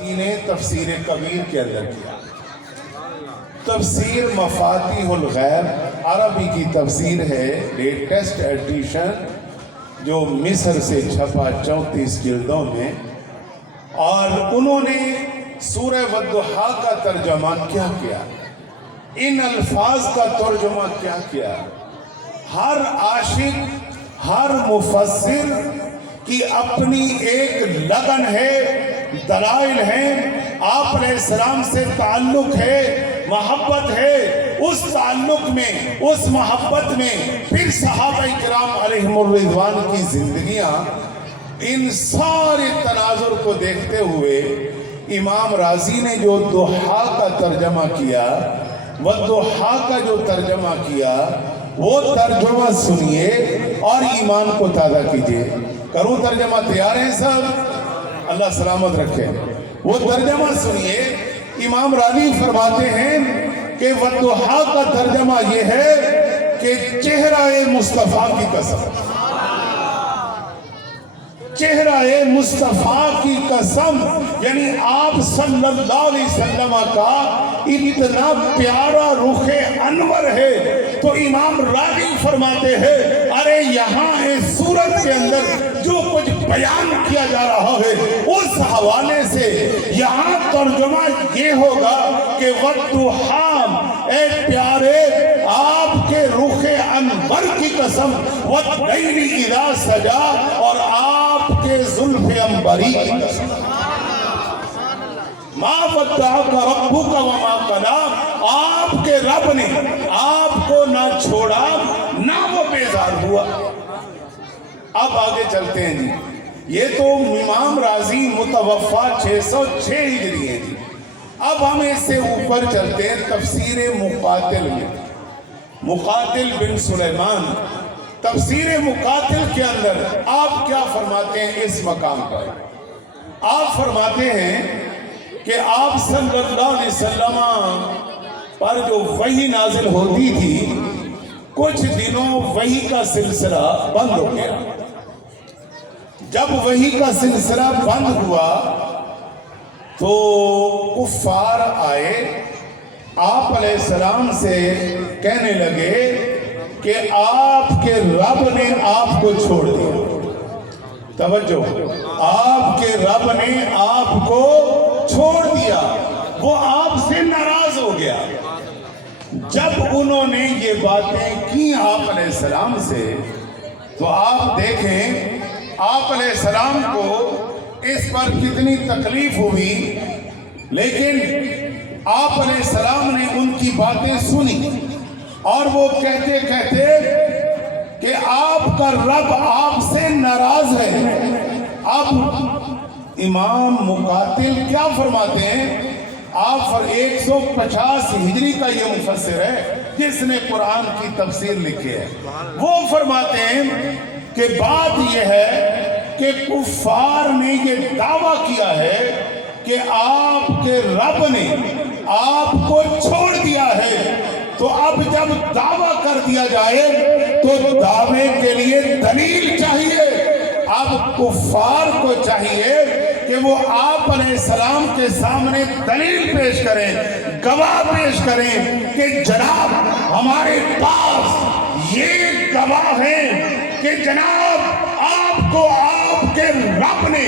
نے تفسیر کبیر کے اندر کیا. تفسیر مفاتیح الغیب عربی کی تفسیر ہے، لیٹسٹ ایڈیشن جو مصر سے چھپا 34 جلدوں میں، اور انہوں نے سورہ والضحیٰ کا ترجمہ کیا کیا، ان الفاظ کا ترجمہ کیا کیا. ہر عاشق، ہر مفسر کی اپنی ایک لگن ہے، دلائل ہیں، آپ علیہ السلام سے تعلق ہے، محبت ہے. اس تعلق میں، اس محبت میں پھر صحابہ کرام علیہم الرضوان کی زندگیاں، ان سارے تناظر کو دیکھتے ہوئے امام رازی نے جو ضحیٰ کا ترجمہ کیا، والضحیٰ کا جو ترجمہ کیا، وہ ترجمہ سنیے اور ایمان کو تازہ کیجئے. کروں ترجمہ؟ تیار ہیں سب؟ اللہ سلامت رکھے. وہ ترجمہ سنیے. امام راضی فرماتے ہیں کہ والضحیٰ کا ترجمہ یہ ہے کہ چہرہ مصطفیٰ کی قسم، چہرہ مصطفیٰ کی قسم، یعنی آپ صلی اللہ علیہ وسلم کا اتنا پیارا رخ انور ہے. تو امام راضی فرماتے ہیں ارے یہاں اس سورت کے اندر جو کچھ بیان کیا جا رہا ہے اس حوالے سے یہاں ترجمہ یہ ہوگا کہ والضحیٰ، اے پیارے آپ کے رخ انور کی قسم، واللیل اذا سجا، اور آپ کے زلف عنبری کی قسم، ما ودعک ربک وما قلی، آپ کے رب نے آپ کو نہ چھوڑا نہ وہ بیزار ہوا. اب آگے چلتے ہیں جی. یہ تو امام راضی متوفا 606 ہجری ہے جی. اب ہم اس سے اوپر چلتے ہیں تفسیر مقاتل میں. مقاتل بن سلیمان، تفسیر مقاتل کے اندر آپ کیا فرماتے ہیں اس مقام پر؟ آپ فرماتے ہیں کہ آپ صلی اللہ علیہ وسلم پر جو وحی نازل ہوتی تھی، کچھ دنوں وحی کا سلسلہ بند ہو گیا. جب وحی کا سلسلہ بند ہوا تو کفار آئے، آپ علیہ السلام سے کہنے لگے کہ آپ کے رب نے آپ کو چھوڑ دیا. توجہ، آپ کے رب نے آپ کو چھوڑ دیا، وہ آپ سے ناراض ہو گیا. جب انہوں نے یہ باتیں کی آپ علیہ السلام سے تو آپ دیکھیں آپ علیہ السلام کو اس پر کتنی تکلیف ہوئی، لیکن آپ علیہ السلام نے ان کی باتیں سنی اور وہ کہتے کہتے کہ آپ کا رب آپ سے ناراض ہے. اب امام مقاتل کیا فرماتے ہیں؟ آپ 150 ہجری کا یہ مفسر ہے جس نے قرآن کی تفسیر لکھی ہے. وہ فرماتے ہیں کہ بات یہ ہے کہ کفار نے یہ دعویٰ کیا ہے کہ آپ کے رب نے آپ کو چھوڑ دیا ہے. تو اب جب دعویٰ کر دیا جائے تو دعوے کے لیے دلیل چاہیے. اب کفار کو چاہیے کہ وہ آپ علیہ السلام کے سامنے دلیل پیش کریں، گواہ پیش کریں کہ جناب ہمارے پاس یہ گواہ ہیں کہ جناب آپ کو آپ کے رب نے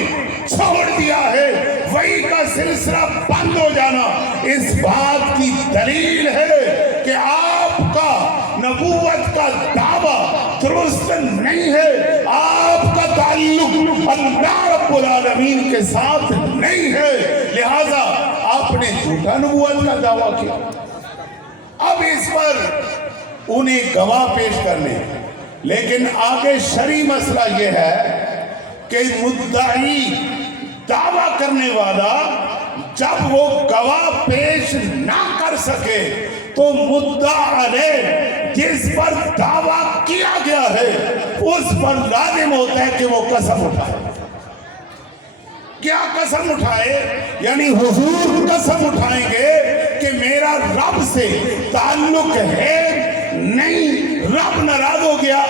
چھوڑ دیا ہے. وحی کا سلسلہ بند ہو جانا اس بات کی دلیل ہے کہ آپ کا نبوت کا دعویٰ درست نہیں ہے، آپ کا تعلق اللہ رب العالمین کے ساتھ نہیں ہے، لہذا آپ نے جھوٹا نبوت کا دعویٰ کیا. اب اس پر انہیں گواہ پیش کرنے، لیکن آگے شرعی مسئلہ یہ ہے کہ مدعی، دعویٰ کرنے والا جب وہ گواہ پیش نہ کر سکے تو مدعا علیہ جس پر دعویٰ کیا گیا ہے اس پر لازم ہوتا ہے کہ وہ قسم اٹھائے. کیا قسم اٹھائے؟ یعنی حضور قسم اٹھائیں گے کہ میرا رب سے تعلق ہے نہیں، رب ناراض ہو گیا.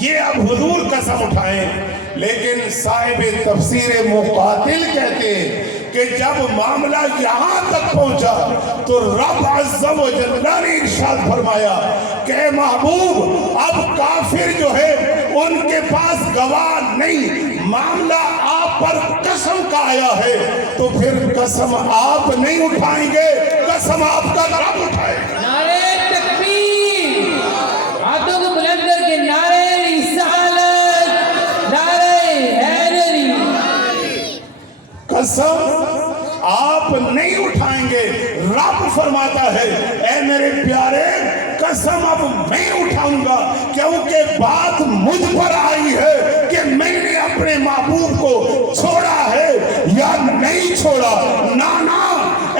یہ اب حضور قسم اٹھائیں. لیکن صاحب تفسیر مقاتل کہتے ہیں کہ جب معاملہ یہاں تک پہنچا تو رب عز و جل نے ارشاد فرمایا کہ اے محبوب اب کافر جو ہے ان کے پاس گواہ نہیں، معاملہ آپ پر قسم کا آیا ہے تو پھر قسم آپ نہیں اٹھائیں گے، قسم آپ کا رب اٹھائے گا۔ نعرہ تکبیر، ہاتھوں کو بلند کر کے نعرہ رسالت، نعرہ حیدری۔ قسم آپ نہیں اٹھائیں گے، رب فرماتا ہے اے میرے پیارے قسم اب میں اٹھاؤں گا، کیونکہ بات مجھ پر آئی ہے کہ میں نے اپنے محبوب کو چھوڑا ہے یا نہیں چھوڑا۔ نانا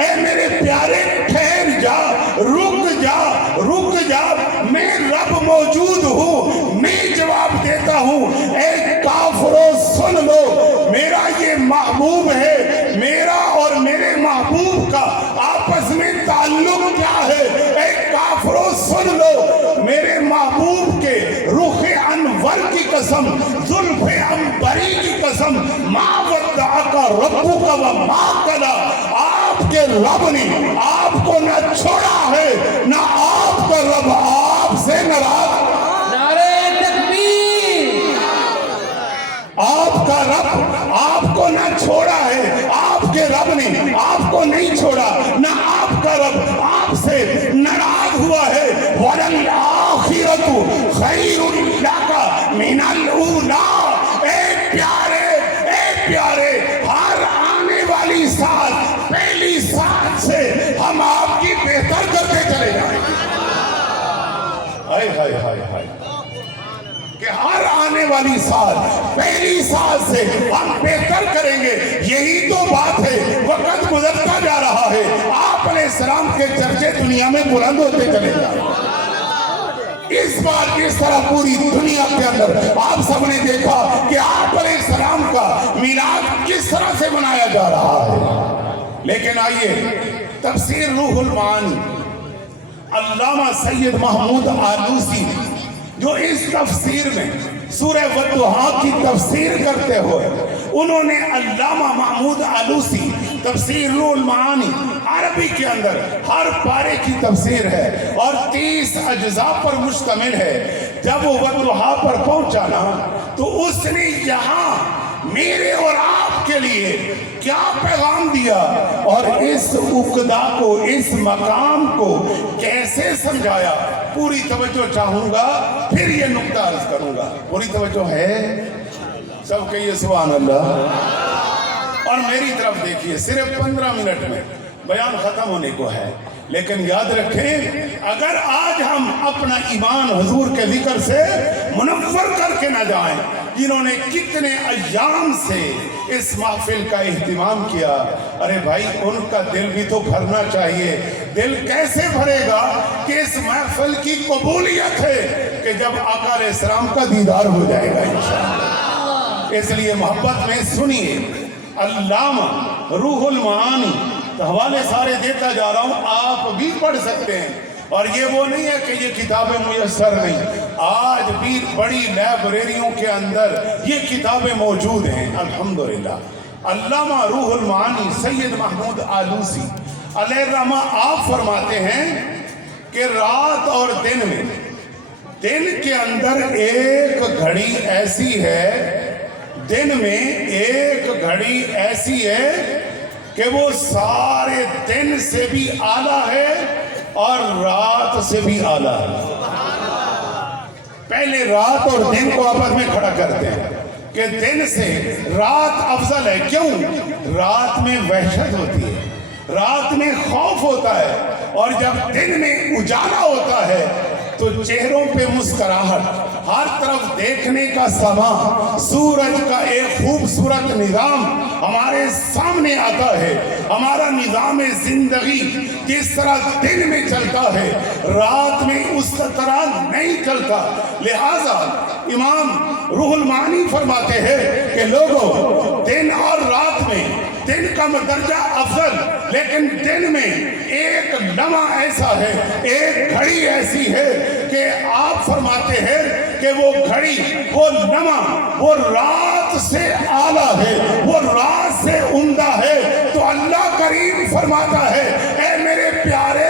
اے میرے پیارے ٹھہر جا، رک جا، رک جا، میں رب موجود ہوں، میں جواب دیتا ہوں۔ اے کافروں سن لو، میرا یہ محبوب ہے، میرا اور میرے محبوب کا آپس میں تعلق کیا ہے؟ اے کافروں سن لو، میرے محبوب کے رخ انور کی قسم، زلف عنبری کی قسم، ما ودعک ربک وما قلی، آپ کے رب نے آپ کو نہ چھوڑا ہے نہ آپ کا رب آپ سے ناراض۔ نعرہ تکبیر، آپ کا رب آپ کو نہ چھوڑا ہے، آپ کے رب نے آپ کو نہیں چھوڑا، نہ آپ کا رب آپ سے ناراض ہوا ہے۔ وَلَلْآخِرَةُ خَيْرٌ لَكَ مِنَ الْأُولَىٰ، اے پیارے ہر آنے والی ساتھ پہلی ساتھ سے ہم آپ کی بہتر کرتے چلے جائیں گے۔ ہائے ہائے ہائے ہائے، کہ ہر آنے والی سال پہلی سال سے ہم بہتر کریں گے۔ یہی تو بات ہے، وقت گزرتا جا رہا ہے، آپ علیہ السلام کے چرچے دنیا میں بلند ہوتے چلے جا رہے ہیں۔ اس بار کس طرح پوری دنیا کے اندر آپ سب نے دیکھا کہ آپ علیہ السلام کا میلاد کس طرح سے منایا جا رہا ہے۔ لیکن آئیے تفسیر روح المعانی علامہ سید محمود آلوسی جو اس تفسیر میں سورہ والضحیٰ کی تفسیر کرتے ہوئے انہوں نے علامہ محمود آلوسی تفسیر روح المعانی عربی کے اندر ہر پارے کی تفسیر ہے اور 30 اجزاء پر مشتمل ہے۔ جب وہ والضحیٰ پر پہنچا نا تو اس نے یہاں میرے اور آپ کے لیے کیا پیغام دیا اور اس عقدہ کو، اس مقام کو کیسے سمجھایا، پوری توجہ چاہوں گا، پھر یہ نقطہ عرض کروں گا۔ پوری توجہ ہے؟ سب کہیے سبحان اللہ۔ اور میری طرف دیکھیے، صرف 15 منٹ میں بیان ختم ہونے کو ہے، لیکن یاد رکھیں اگر آج ہم اپنا ایمان حضور کے ذکر سے منور کر کے نہ جائیں، جنہوں نے کتنے ایام سے اس محفل کا اہتمام کیا، ارے بھائی ان کا دل بھی تو بھرنا چاہیے۔ دل کیسے بھرے گا کہ اس محفل کی قبولیت ہے کہ جب آقا علیہ السلام کا دیدار ہو جائے گا انشاءاللہ۔ اس لیے محبت میں سنیے علامہ روح المعانی، حوالے سارے دیتا جا رہا ہوں، آپ بھی پڑھ سکتے ہیں، اور یہ وہ نہیں ہے کہ یہ کتابیں میسر نہیں، آج بھی بڑی لائبریریوں کے اندر یہ کتابیں موجود ہیں الحمدللہ۔ علامہ روح المعانی سید محمود آلوسی علیہ الرحمہ آپ فرماتے ہیں کہ رات اور دن میں، دن کے اندر ایک گھڑی ایسی ہے، دن میں ایک گھڑی ایسی ہے کہ وہ سارے دن سے بھی اعلیٰ ہے اور رات سے بھی اعلیٰ ہے۔ پہلے رات اور دن کو آپس میں کھڑا کرتے ہیں کہ دن سے رات افضل ہے۔ کیوں؟ رات میں وحشت ہوتی ہے، رات میں خوف ہوتا ہے، اور جب دن میں اجالا ہوتا ہے تو چہروں پہ مسکراہٹ، ہر طرف دیکھنے کا سما، سورج کا ایک خوبصورت نظام ہمارے سامنے آتا ہے۔ ہمارا نظام زندگی جس طرح دن میں چلتا ہے رات میں اس طرح نہیں چلتا، لہذا امام روح المعانی فرماتے ہیں کہ لوگوں دن اور رات میں دن کا درجہ افضل، لیکن دن میں ایک لمحہ ایسا ہے، ایک گھڑی ایسی ہے کہ آپ فرماتے ہیں کہ وہ گھڑی، وہ لمحہ، وہ رات سے اعلیٰ ہے، وہ رات سے عمدہ ہے۔ تو کریم فرماتا ہے اے میرے پیارے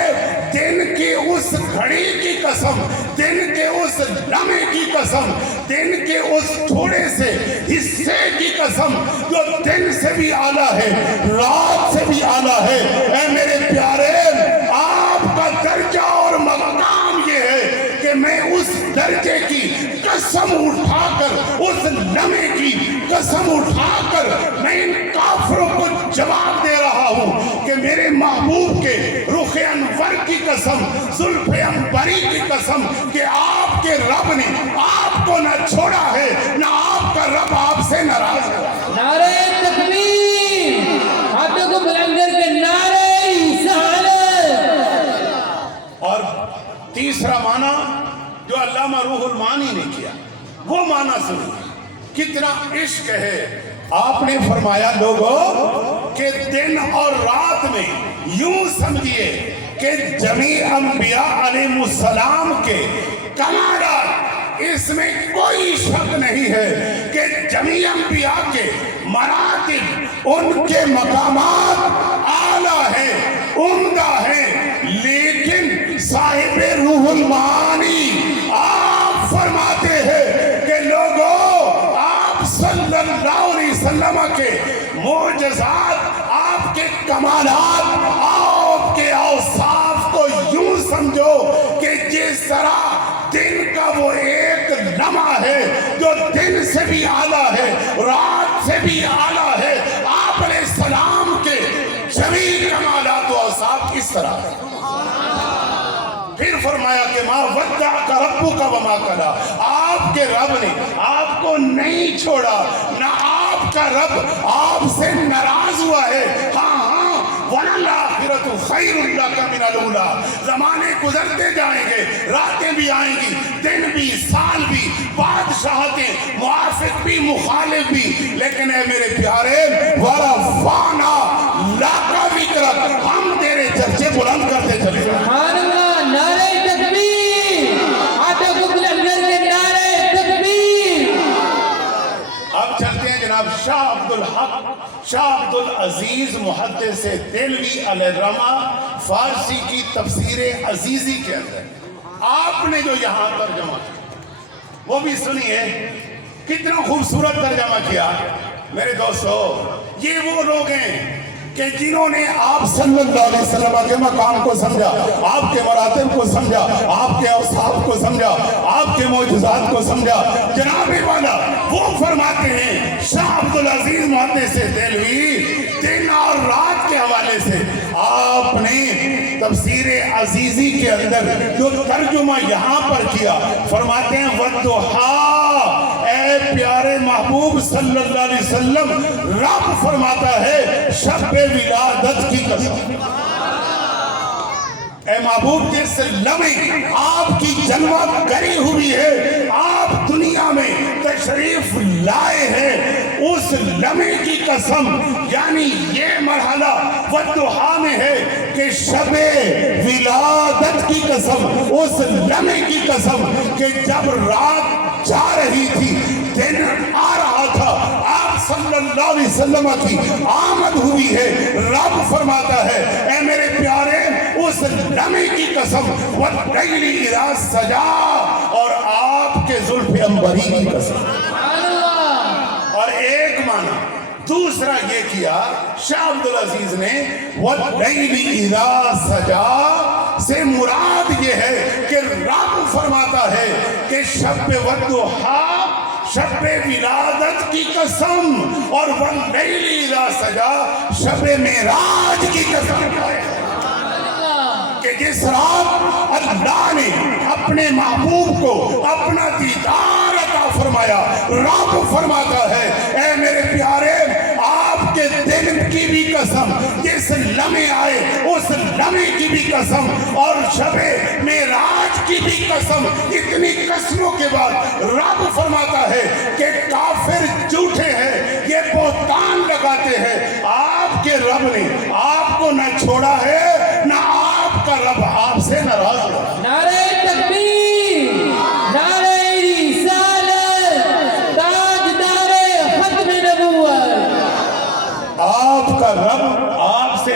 دن کی اس گھڑی کی قسم، دن کے اس لمحے کی قسم، دن کے اس تھوڑے سے حصے کی قسم جو دن سے بھی اعلیٰ ہے، رات سے بھی اعلیٰ ہے، اے میرے پیارے آپ کا درجہ اور مقام یہ ہے کہ میں اس درجے کی قسم اٹھا کر، اس لمحے کی قسم اٹھا کر میں ان کافروں کو جواب دے رہا ہوں کہ میرے محبوب کے رخ انور کی قسم، زلف عنبری کی قسم کہ آپ کے رب نے آپ کو نہ چھوڑا ہے، نہ آپ کا رب آپ سے ناراض ہے۔ نعرہ تکبیر، ہاتھوں کو بلند کر کے نعرہ رسالت۔ اور تیسرا معنی جو علامہ روح المعانی نے کیا وہ معنی سنیے، کتنا عشق ہے۔ آپ نے فرمایا لوگوں کہ دن اور رات میں یوں سمجھیے کہ جمیع انبیاء علیہ السلام کے کمالات، اس میں کوئی شک نہیں ہے کہ جمیع انبیاء کے مراتب، ان کے مقامات اعلیٰ ہیں، عمدہ ہیں، لیکن صاحب روح المعانی آپ فرماتے ہیں کہ لوگوں آپ صلی اللہ علیہ وسلم کے معجزات، آپ کے کمالات، آپ کے اوصاف کو یوں سمجھو کہ جس طرح دن کا وہ ایک لمحہ ہے جو دن سے بھی اعلیٰ ہے، رات سے بھی اعلیٰ ہے، آپ علیہ السلام کے جمیع کمالات و اوصاف اس طرح ہے۔ پھر فرمایا کہ ما ودعک ربک وما قلی، آپ کے رب نے آپ کو نہیں چھوڑا، نہ آپ کا رب آپ سے ناراض ہوا ہے۔ ہاں ہاں، وَلَلْآخِرَةُ خَيْرٌ لَكَ مِنَ الْأُولَىٰ، زمانے گزرتے جائیں گے، راتیں بھی آئیں گی، دن بھی، سال بھی، بادشاہتیں، موافق بھی، مخالف بھی، لیکن اے میرے پیارے وَرَفَعْنَا لَكَ ذِكْرَكَ، ہم تیرے چرچے بلند کرتے چلے جائیں۔ سبحان اللہ، نعرہ تکبیر، ہاتھوں کو بلند کر کے نعرہ تکبیر۔ اب چلتے ہیں جناب شاہ عبدالحق، شاہ عبدالعزیز محدث دہلوی علیہ الرحمہ، فارسی کی تفسیر عزیزی کے اندر آپ نے جو یہاں ترجمہ کیا وہ بھی سنیے، کتنا خوبصورت ترجمہ کیا۔ میرے دوستو، یہ وہ لوگ ہیں کہ جنہوں نے آپ صلی اللہ علیہ وسلم کے مقام کو سمجھا، آپ کے مراتب کو سمجھا، آپ کے اوصاف کو سمجھا، آپ کے معجزات کو سمجھا۔ جناب والا وہ فرماتے ہیں شاہ عبدالعزیز محدث دہلوی، دن اور رات کے حوالے سے آپ نے تفسیر عزیزی کے اندر جو ترجمہ یہاں پر کیا، فرماتے ہیں وَالضُّحَىٰ، اے پیارے محبوب صلی اللہ علیہ وسلم، رب فرماتا ہے شب ولادت کی قسم، اے محبوب جس لمحے آپ کی جنمت گری ہوئی ہے، آپ دنیا میں تشریف لائے ہیں، اس لمحے کی قسم، یعنی یہ مرحلہ والضحیٰ میں ہے کہ شب ولادت کی قسم، اس لمحے کی قسم کہ جب رات جا رہی تھی، دن آ رہا تھا، آپ صلی اللہ علیہ وسلم کی آمد ہوئی ہے، رب فرماتا ہے اے میرے پیارے اس لمحے کی قسم، وَاللَّيْلِ إِذَا سَجَا، اور آپ کے زلف عنبری کی قسم۔ اور ایک معنی دوسرا یہ کیا شاہ عبدالعزیز نے، وَاللَّيْلِ إِذَا سَجَا سے مراد یہ ہے کہ رب فرماتا ہے کہ شب والضحیٰ، شب ولادت کی قسم، اور وَاللَّيْلِ إِذَا سَجَا، شب معراج کی قسم ہے کہ جس رات اللہ نے اپنے محبوب کو اپنا دیدار عطا فرمایا، رب فرماتا ہے اے میرے پیارے آپ کے دل کی بھی قسم، جس لمحے آئے اس لمحے کی بھی قسم، اور شب معراج کی بھی قسم۔ اتنی قسموں کے بعد رب فرماتا ہے کہ کافر جھوٹے ہیں، یہ بہتان لگاتے ہیں، آپ کے رب نے آپ کو نہ چھوڑا ہے، نہ آپ کا رب آپ سے ناراض ہوا۔ نعرہ تکبیر، نعرہ رسالت، تاجدار ختم نبوت۔ آپ کا رب آپ سے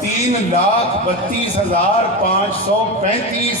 3,32,535।